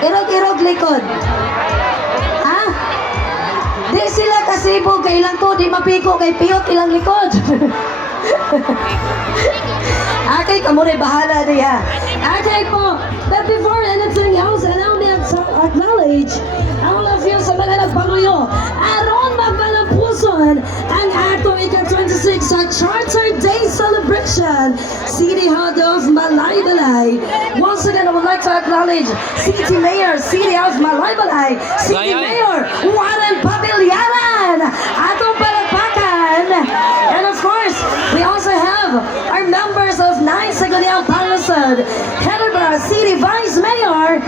Irog-irog likod. Ha? Di sila kasibog kay ilang to, di mapiko kay piyot ilang likod. Okay, kamuray bahala niya. Okay po. But before anything else, allow me to acknowledge all of you sa mga nagpanuyo. Aron magpalapuson ang atong ika-26 sa Charter Day Celebration, City Hall of Malaybalay. Once again, I would like to acknowledge City Mayor, City of Malaybalay, City Mayor Warren Pabillanan. Atong palakpakan. And of course, we also have our members of 9 Saguniang Palisod, Hedelbara City Vice Mayor,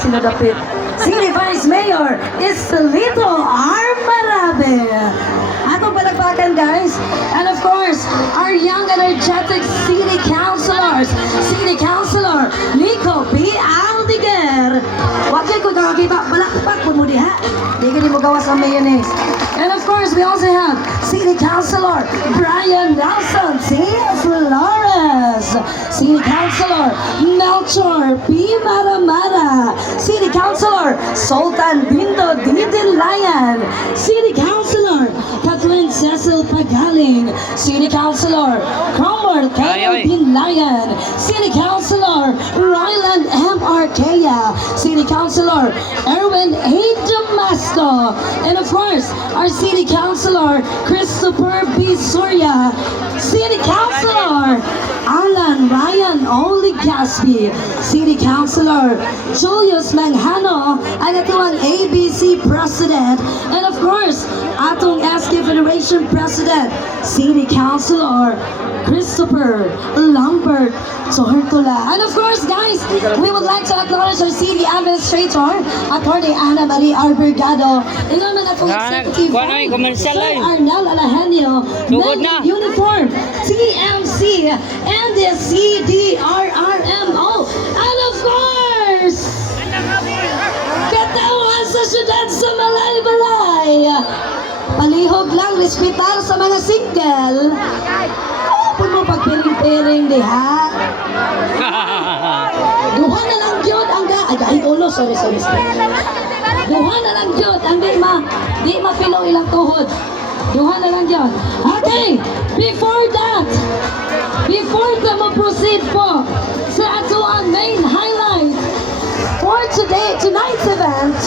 sinadapit, City Vice Mayor Estelito Armarabe. Atong palakpakan, guys. And of course, our young energetic City Councilors, City Councilor Nico B. Aldiger. Wakil ko kakakita, palakpak po mo diha. Di ka di mo gawas ang mayonnaise. And of course, we also have City Councilor Brian Nelson C. Flores, City Councilor Melchor P. Maramara, City Councilor Sultan Bindo Didilayan, City Councilor Kathleen Cecil Pagaling, City Councilor Cromwell K. Pinlayan, City Councilor Ryland M. Arquea, City Councilor Erwin A. Damasco, and of course, our City Councilor Christopher B. Surya, City Councilor Alan Ryan Oli Gaspi, City Councilor Julius Manghano, ang atuang ABC President, and of course, atong SK Federation President, City Councilor Christopher Lambert Sohertula. And of course, guys, we would like to acknowledge our City Administrator, Attorney Ana Marie Albergado, ilaman atong Executive Sir Arnel Alahenio, men in uniform, TMC, and the CDRRMO. And of course, katawan sa syudad sa Malaybalay. Palihog lang, respetar sa mga single. Kung mo pagpiring-piring diha. Duha na lang yun ang ay ulo, sorry. Duha na lang yun ang di mapilo ilang tuhod. Duha na lang yun. Okay, before ka ma-proceed po sa ato ang main highlight for tonight's event,